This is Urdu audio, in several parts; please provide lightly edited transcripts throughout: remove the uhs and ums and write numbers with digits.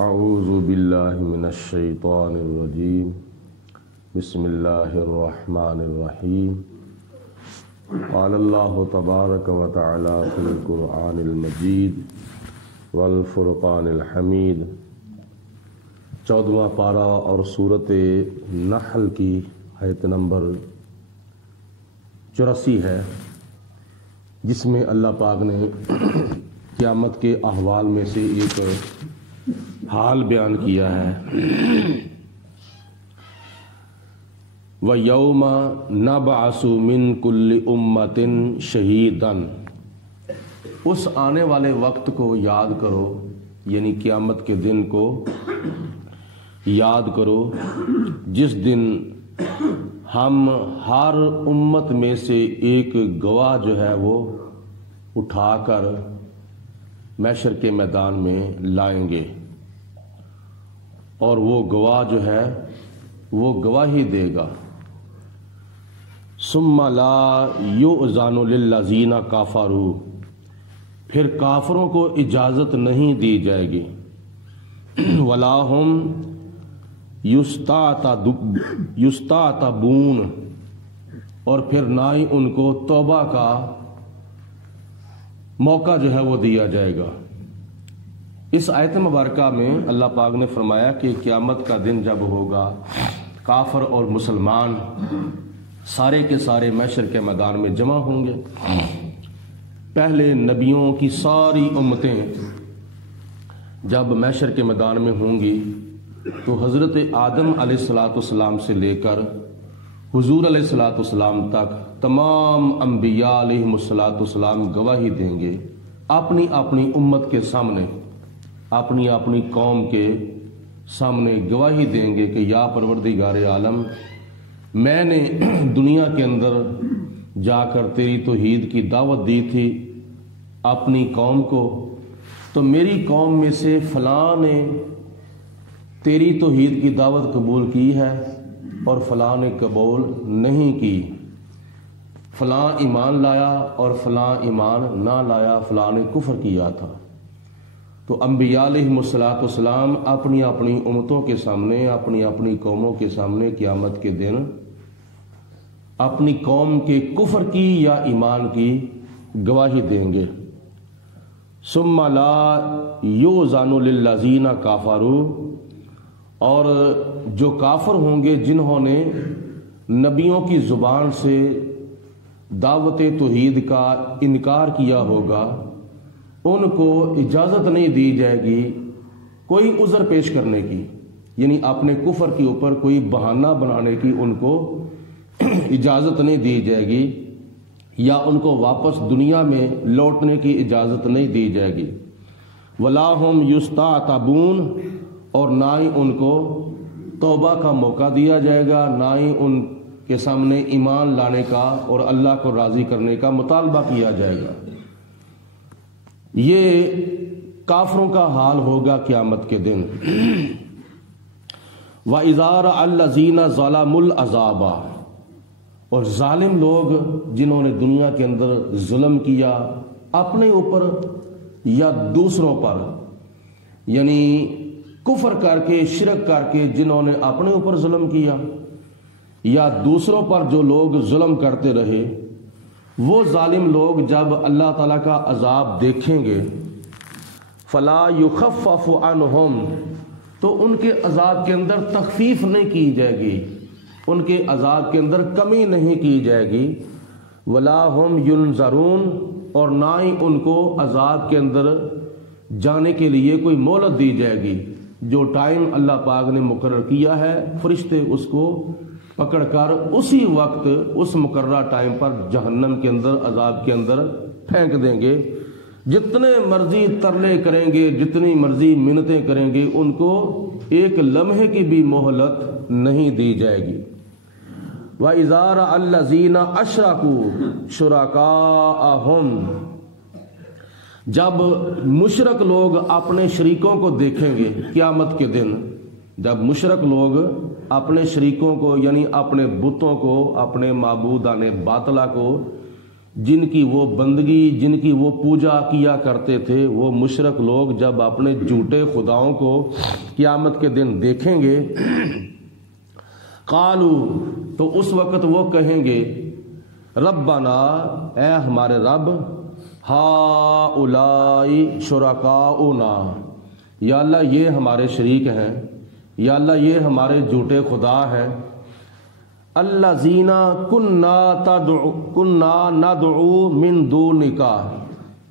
اعوذ باللہ من الشیطان الرجیم بسم اللہ الرحمن الرحیم قال اللہ تبارک و تعالی فی القرآن المجید والفرقان الحمید 14واں پارہ اور سورۃ نحل کی آیت نمبر 84 ہے، جس میں اللہ پاک نے قیامت کے احوال میں سے ایک حال بیان کیا ہے۔ وَيَوْمَ نَبْعَثُ مِن كُلِّ أُمَّةٍ شَهِيدًا، اس آنے والے وقت کو یاد کرو، یعنی قیامت کے دن کو یاد کرو جس دن ہم ہر امت میں سے ایک گواہ جو ہے وہ اٹھا کر محشر کے میدان میں لائیں گے، اور وہ گواہ جو ہے وہ گواہی دے گا۔ ثم لا یؤذن للذین کفروا، پھر کافروں کو اجازت نہیں دی جائے گی۔ ولا ہم یستعتبون، اور پھر نہ ہی ان کو توبہ کا موقع جو ہے وہ دیا جائے گا۔ اس آیت مبارکہ میں اللہ پاک نے فرمایا کہ قیامت کا دن جب ہوگا، کافر اور مسلمان سارے کے سارے محشر کے میدان میں جمع ہوں گے۔ پہلے نبیوں کی ساری امتیں جب محشر کے میدان میں ہوں گی تو حضرت آدم علیہ السلام سے لے کر حضور علیہ السلام تک تمام انبیاء علیہ السلام گواہی دیں گے اپنی اپنی امت کے سامنے، اپنی اپنی قوم کے سامنے گواہی دیں گے کہ یا پروردگار عالم، میں نے دنیا کے اندر جا کر تیری توحید کی دعوت دی تھی اپنی قوم کو، تو میری قوم میں سے فلاں نے تیری توحید کی دعوت قبول کی ہے اور فلاں نے قبول نہیں کی، فلاں ایمان لایا اور فلاں ایمان نہ لایا، فلاں نے کفر کیا تھا۔ تو انبیاء علیہ السلام اپنی اپنی امتوں کے سامنے، اپنی اپنی قوموں کے سامنے قیامت کے دن اپنی قوم کے کفر کی یا ایمان کی گواہی دیں گے۔ ثم لا یؤذن للذین کفروا، اور جو کافر ہوں گے جنہوں نے نبیوں کی زبان سے دعوت توحید کا انکار کیا ہوگا، ان کو اجازت نہیں دی جائے گی کوئی عذر پیش کرنے کی، یعنی اپنے کفر کے اوپر کوئی بہانہ بنانے کی ان کو اجازت نہیں دی جائے گی، یا ان کو واپس دنیا میں لوٹنے کی اجازت نہیں دی جائے گی۔ ولا ہم یستعتبون، اور نہ ہی ان کو توبہ کا موقع دیا جائے گا، نہ ہی ان کے سامنے ایمان لانے کا اور اللہ کو راضی کرنے کا مطالبہ کیا جائے گا۔ یہ کافروں کا حال ہوگا قیامت کے دن۔ وَإِذَا رَأَى الَّذِينَ ظَلَمُوا الْعَذَابَ، اور ظالم لوگ جنہوں نے دنیا کے اندر ظلم کیا اپنے اوپر یا دوسروں پر، یعنی کفر کر کے شرک کر کے جنہوں نے اپنے اوپر ظلم کیا یا دوسروں پر جو لوگ ظلم کرتے رہے، وہ ظالم لوگ جب اللہ تعالیٰ کا عذاب دیکھیں گے، فلا یخفف عنہم، تو ان کے عذاب کے اندر تخفیف نہیں کی جائے گی، ان کے عذاب کے اندر کمی نہیں کی جائے گی۔ ولا ہم ینظرون، اور نہ ہی ان کو عذاب کے اندر جانے کے لیے کوئی مہلت دی جائے گی۔ جو ٹائم اللہ پاک نے مقرر کیا ہے، فرشتے اس کو پکڑ کر اسی وقت اس مقررہ ٹائم پر جہنم کے اندر، عذاب کے اندر پھینک دیں گے۔ جتنے مرضی ترلے کریں گے، جتنی مرضی منتیں کریں گے، ان کو ایک لمحے کی بھی مہلت نہیں دی جائے گی۔ وَإِذَا رَأَى الَّذِينَ أَشْرَكُوا شُرَكَاءَهُمْ، جب مشرک لوگ اپنے شریکوں کو دیکھیں گے قیامت کے دن، جب مشرک لوگ اپنے شریکوں کو، یعنی اپنے بتوں کو، اپنے معبودان باطلہ کو جن کی وہ بندگی، جن کی وہ پوجا کیا کرتے تھے، وہ مشرک لوگ جب اپنے جھوٹے خداؤں کو قیامت کے دن دیکھیں گے، قالو، تو اس وقت وہ کہیں گے، ربنا، اے ہمارے رب، ہؤلائی شرکاؤنا، یا اللہ یہ ہمارے شریک ہیں، یا اللہ یہ ہمارے جھوٹے خدا ہیں، الذین کننا ندعو من دونک،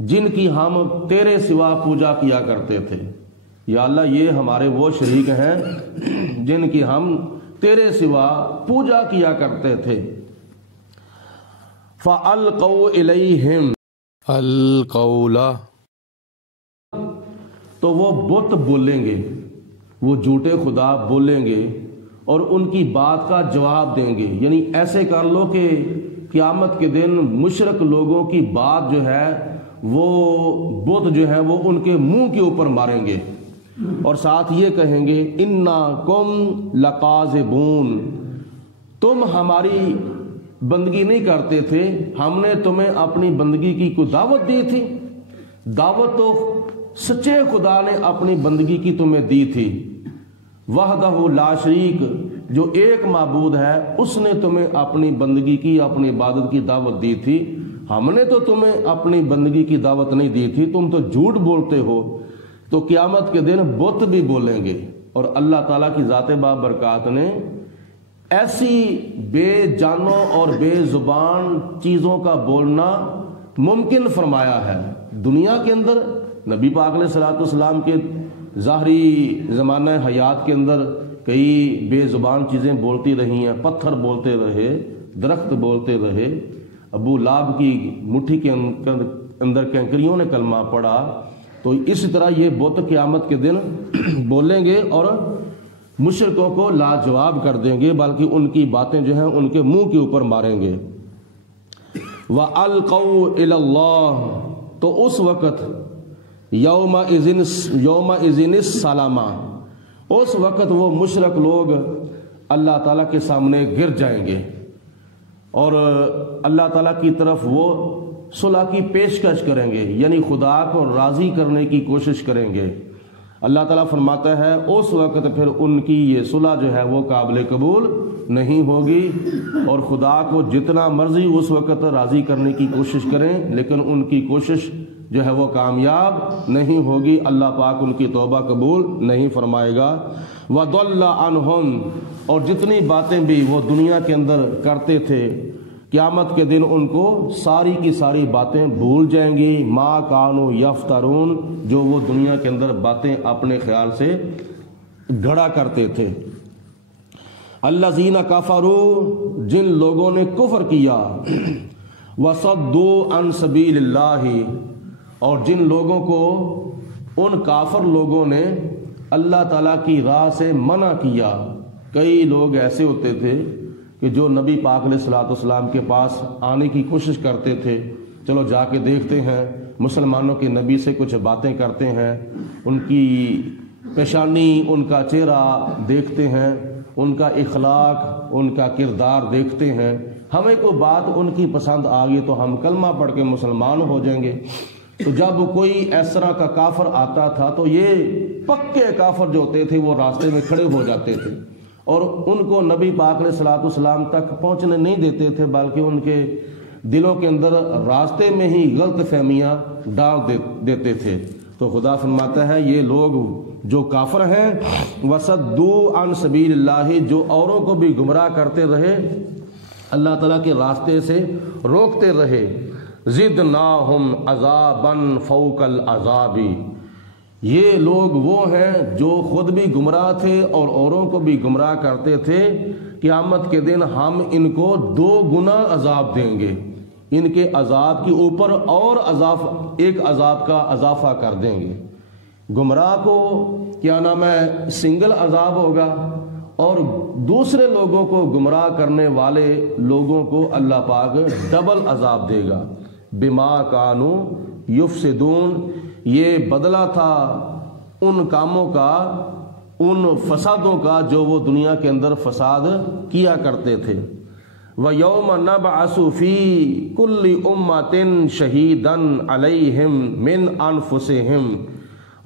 جن کی ہم تیرے سوا پوجا کیا کرتے تھے، یا اللہ یہ ہمارے وہ شریک ہیں جن کی ہم تیرے سوا پوجا کیا کرتے تھے۔ فَأَلْقَوْا إِلَيْهِمْ الْقَوْلَ، تو وہ بت بولیں گے، وہ جھوٹے خدا بولیں گے اور ان کی بات کا جواب دیں گے، یعنی ایسے کر لو کہ قیامت کے دن مشرک لوگوں کی بات جو ہے وہ بت جو ہے وہ ان کے منہ کے اوپر ماریں گے، اور ساتھ یہ کہیں گے، اِنَّکُمْ لَقَاذِبُونَ، تم ہماری بندگی نہیں کرتے تھے، ہم نے تمہیں اپنی بندگی کی کوئی دعوت دی تھی؟ دعوت تو سچے خدا نے اپنی بندگی کی تمہیں دی تھی، وحدہ لا شریک، جو ایک معبود ہے، اس نے تمہیں اپنی بندگی کی، اپنی عبادت کی دعوت دی تھی، ہم نے تو تمہیں اپنی بندگی کی دعوت نہیں دی تھی، تم تو جھوٹ بولتے ہو۔ تو قیامت کے دن بت بھی بولیں گے، اور اللہ تعالیٰ کی ذات بابرکات نے ایسی بے جانوں اور بے زبان چیزوں کا بولنا ممکن فرمایا ہے۔ دنیا کے اندر نبی پاک علیہ الصلوۃ والسلام کے ظاہری زمانہ حیات کے اندر کئی بے زبان چیزیں بولتی رہی ہیں، پتھر بولتے رہے، درخت بولتے رہے، ابو لہب کی مٹھی کے اندر کینکریوں نے کلمہ پڑھا، تو اسی طرح یہ بت قیامت کے دن بولیں گے اور مشرکوں کو لاجواب کر دیں گے، بلکہ ان کی باتیں جو ہیں ان کے منہ کے اوپر ماریں گے۔ وَأَلْقَوْا إِلَى اللَّهِ، تو اس وقت یومئذ السلامہ، اس وقت وہ مشرک لوگ اللہ تعالیٰ کے سامنے گر جائیں گے اور اللہ تعالیٰ کی طرف وہ صلح کی پیشکش کریں گے، یعنی خدا کو راضی کرنے کی کوشش کریں گے۔ اللہ تعالیٰ فرماتا ہے اس وقت پھر ان کی یہ صلح جو ہے وہ قابل قبول نہیں ہوگی، اور خدا کو جتنا مرضی اس وقت راضی کرنے کی کوشش کریں لیکن ان کی کوشش جو ہے وہ کامیاب نہیں ہوگی، اللہ پاک ان کی توبہ قبول نہیں فرمائے گا۔ وَضَلَّ عَنْهُمْ، اور جتنی باتیں بھی وہ دنیا کے اندر کرتے تھے، قیامت کے دن ان کو ساری کی ساری باتیں بھول جائیں گی، ما کانوا یفترون، جو وہ دنیا کے اندر باتیں اپنے خیال سے گھڑا کرتے تھے۔ الذین کفروا، جن لوگوں نے کفر کیا، وصدوا عن سبیل اللہ، اور جن لوگوں کو ان کافر لوگوں نے اللہ تعالیٰ کی راہ سے منع کیا۔ کئی لوگ ایسے ہوتے تھے کہ جو نبی پاک علیہ الصلوۃ والسلام کے پاس آنے کی کوشش کرتے تھے، چلو جا کے دیکھتے ہیں، مسلمانوں کے نبی سے کچھ باتیں کرتے ہیں، ان کی پیشانی، ان کا چہرہ دیکھتے ہیں، ان کا اخلاق، ان کا کردار دیکھتے ہیں، ہمیں کوئی بات ان کی پسند آ گئی تو ہم کلمہ پڑھ کے مسلمان ہو جائیں گے۔ تو جب کوئی اس طرح کا کافر آتا تھا تو یہ پکے کافر جو ہوتے تھے وہ راستے میں کھڑے ہو جاتے تھے اور ان کو نبی پاک علیہ الصلوۃ والسلام تک پہنچنے نہیں دیتے تھے، بلکہ ان کے دلوں کے اندر راستے میں ہی غلط فہمیاں ڈال دیتے تھے۔ تو خدا فرماتا ہے یہ لوگ جو کافر ہیں، وصدوا عن سبیل اللہ، جو اوروں کو بھی گمراہ کرتے رہے، اللہ تعالیٰ کے راستے سے روکتے رہے، زدناہم عذابا فوق العذاب، یہ لوگ وہ ہیں جو خود بھی گمراہ تھے اور اوروں کو بھی گمراہ کرتے تھے۔ قیامت کے دن ہم ان کو 2 گنا عذاب دیں گے، ان کے عذاب کے اوپر اور ایک عذاب کا اضافہ کر دیں گے۔ گمراہ کو کیا نام ہے سنگل عذاب ہوگا، اور دوسرے لوگوں کو گمراہ کرنے والے لوگوں کو اللہ پاک ڈبل عذاب دے گا۔ بما کانوا یفسدون، یہ بدلہ تھا ان کاموں کا، ان فسادوں کا جو وہ دنیا کے اندر فساد کیا کرتے تھے۔ وَيَوْمَ نَبْعَثُ فِي كُلِّ أُمَّةٍ شَهِيدًا عَلَيْهِمْ مِنْ أَنفُسِهِمْ،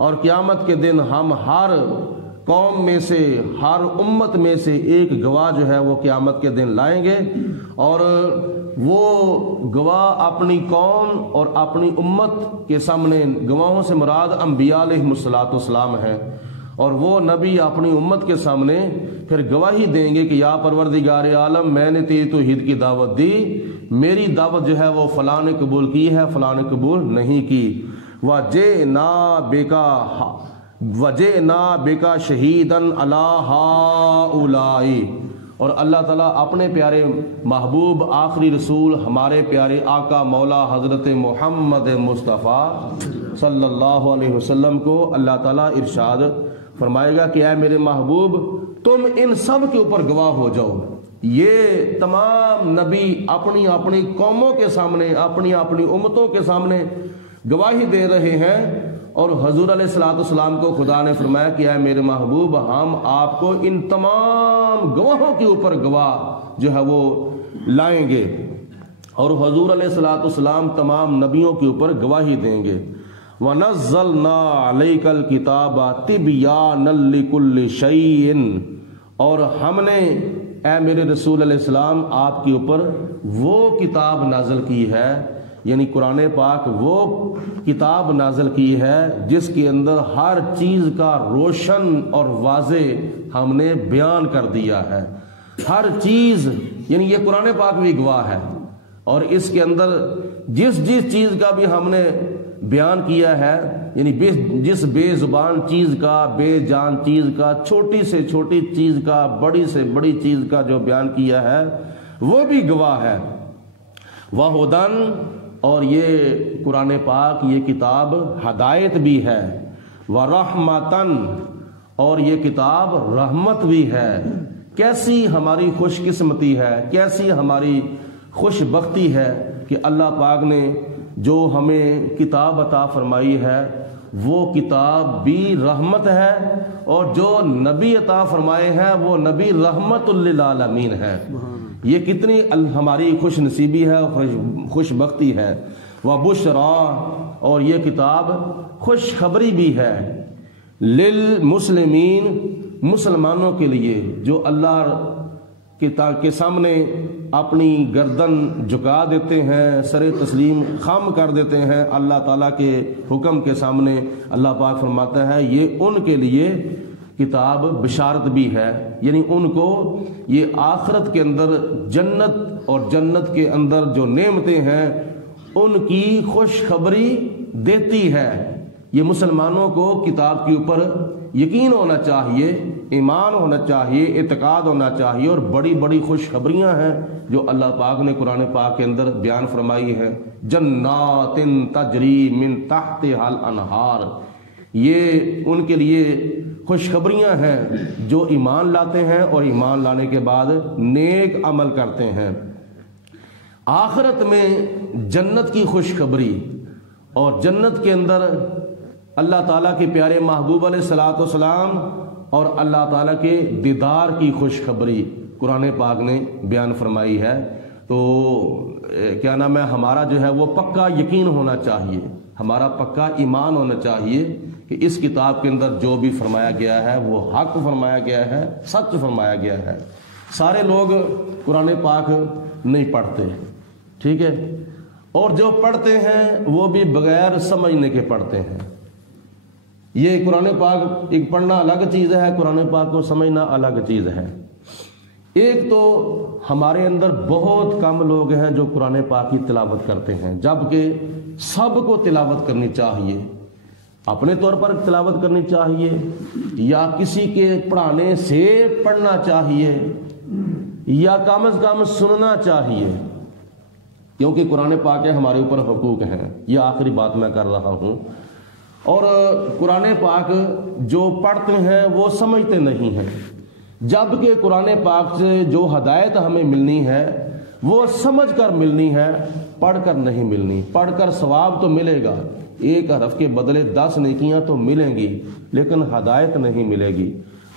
اور قیامت کے دن ہم ہر قوم میں سے، ہر امت میں سے ایک گواہ جو ہے وہ قیامت کے دن لائیں گے، اور وہ گواہ اپنی قوم اور اپنی امت کے سامنے، گواہوں سے مراد انبیاء علیہ السلام ہیں، اور وہ نبی اپنی امت کے سامنے پھر گواہی دیں گے کہ یا پروردگار عالم، میں نے تیری توحید کی دعوت دی، میری دعوت جو ہے وہ فلاں نے قبول کی ہے، فلاں نے قبول نہیں کی۔ وَجِئْنَا بِكَ شَهِيدًا عَلَىٰ هَٰؤُلَاءِ، اور اللہ تعالیٰ اپنے پیارے محبوب آخری رسول ہمارے پیارے آقا مولا حضرت محمد مصطفیٰ صلی اللہ علیہ وسلم کو اللہ تعالیٰ ارشاد فرمائے گا کہ اے میرے محبوب، تم ان سب کے اوپر گواہ ہو جاؤ۔ یہ تمام نبی اپنی اپنی قوموں کے سامنے، اپنی اپنی امتوں کے سامنے گواہی دے رہے ہیں، اور حضور علیہ السلام کو خدا نے فرمایا کہ اے میرے محبوب، ہم آپ کو ان تمام گواہوں کے اوپر گواہ جو ہے وہ لائیں گے، اور حضور علیہ السلام تمام نبیوں کے اوپر گواہی دیں گے۔ وَنَزَّلْنَا عَلَيْكَ الْكِتَابَ تِبْيَانًا لِكُلِّ شَيْءٍ، اور ہم نے اے میرے رسول علیہ السلام آپ کے اوپر وہ کتاب نازل کی ہے، یعنی قرآن پاک وہ کتاب نازل کی ہے جس کے اندر ہر چیز کا روشن اور واضح ہم نے بیان کر دیا ہے، ہر چیز، یعنی یہ قرآن پاک بھی گواہ ہے، اور اس کے اندر جس چیز کا بھی ہم نے بیان کیا ہے، یعنی جس بے زبان چیز کا، بے جان چیز کا، چھوٹی سے چھوٹی چیز کا، بڑی سے بڑی چیز کا جو بیان کیا ہے وہ بھی گواہ ہے۔ وَہُدًى، اور یہ قرآن پاک، یہ کتاب ہدایت بھی ہے، وَرَحْمَةً، اور یہ کتاب رحمت بھی ہے۔ کیسی ہماری خوش قسمتی ہے، کیسی ہماری خوش بختی ہے کہ اللہ پاک نے جو ہمیں کتاب عطا فرمائی ہے وہ کتاب بھی رحمت ہے، اور جو نبی عطا فرمائے ہیں وہ نبی رحمت للعالمین ہے۔ یہ کتنی ہماری خوش نصیبی ہے، خوش بختی ہے۔ وَبُشْرَىٰ، اور یہ کتاب خوشخبری بھی ہے، للمسلمین، مسلمانوں کے لیے جو اللہ کے سامنے اپنی گردن جھکا دیتے ہیں، سر تسلیم خم کر دیتے ہیں اللہ تعالیٰ کے حکم کے سامنے۔ اللہ پاک فرماتا ہے یہ ان کے لیے کتاب بشارت بھی ہے، یعنی ان کو یہ آخرت کے اندر جنت اور جنت کے اندر جو نعمتیں ہیں ان کی خوشخبری دیتی ہے۔ یہ مسلمانوں کو کتاب کے اوپر یقین ہونا چاہیے، ایمان ہونا چاہیے، اعتقاد ہونا چاہیے، اور بڑی بڑی خوشخبریاں ہیں جو اللہ پاک نے قرآن پاک کے اندر بیان فرمائی ہیں۔ جنات تجری من تحتها الانہار، یہ ان کے لیے خوشخبریاں ہیں جو ایمان لاتے ہیں اور ایمان لانے کے بعد نیک عمل کرتے ہیں۔ آخرت میں جنت کی خوشخبری، اور جنت کے اندر اللہ تعالیٰ کے پیارے محبوب علیہ السلام اور اللہ تعالیٰ کے دیدار کی خوشخبری قرآن پاک نے بیان فرمائی ہے۔ تو کیا نام ہے، ہمارا جو ہے وہ پکا یقین ہونا چاہیے، ہمارا پکا ایمان ہونا چاہیے کہ اس کتاب کے اندر جو بھی فرمایا گیا ہے وہ حق فرمایا گیا ہے، سچ فرمایا گیا ہے۔ سارے لوگ قرآن پاک نہیں پڑھتے، ٹھیک ہے، اور جو پڑھتے ہیں وہ بھی بغیر سمجھنے کے پڑھتے ہیں۔ یہ قرآن پاک ایک پڑھنا الگ چیز ہے، قرآن پاک کو سمجھنا الگ چیز ہے۔ ایک تو ہمارے اندر بہت کم لوگ ہیں جو قرآن پاک کی تلاوت کرتے ہیں، جبکہ سب کو تلاوت کرنی چاہیے، اپنے طور پر تلاوت کرنی چاہیے یا کسی کے پڑھانے سے پڑھنا چاہیے یا کم از کم سننا چاہیے، کیونکہ قرآن پاک ہمارے اوپر حقوق ہیں۔ یہ آخری بات میں کر رہا ہوں۔ اور قرآن پاک جو پڑھتے ہیں وہ سمجھتے نہیں ہیں، جبکہ قرآن پاک سے جو ہدایت ہمیں ملنی ہے وہ سمجھ کر ملنی ہے، پڑھ کر نہیں ملنی۔ پڑھ کر ثواب تو ملے گا، ایک حرف کے بدلے 10 نیکیاں تو ملیں گی، لیکن ہدایت نہیں ملے گی۔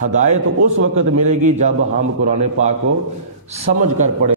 ہدایت اس وقت ملے گی جب ہم قرآن پاک کو سمجھ کر پڑھیں۔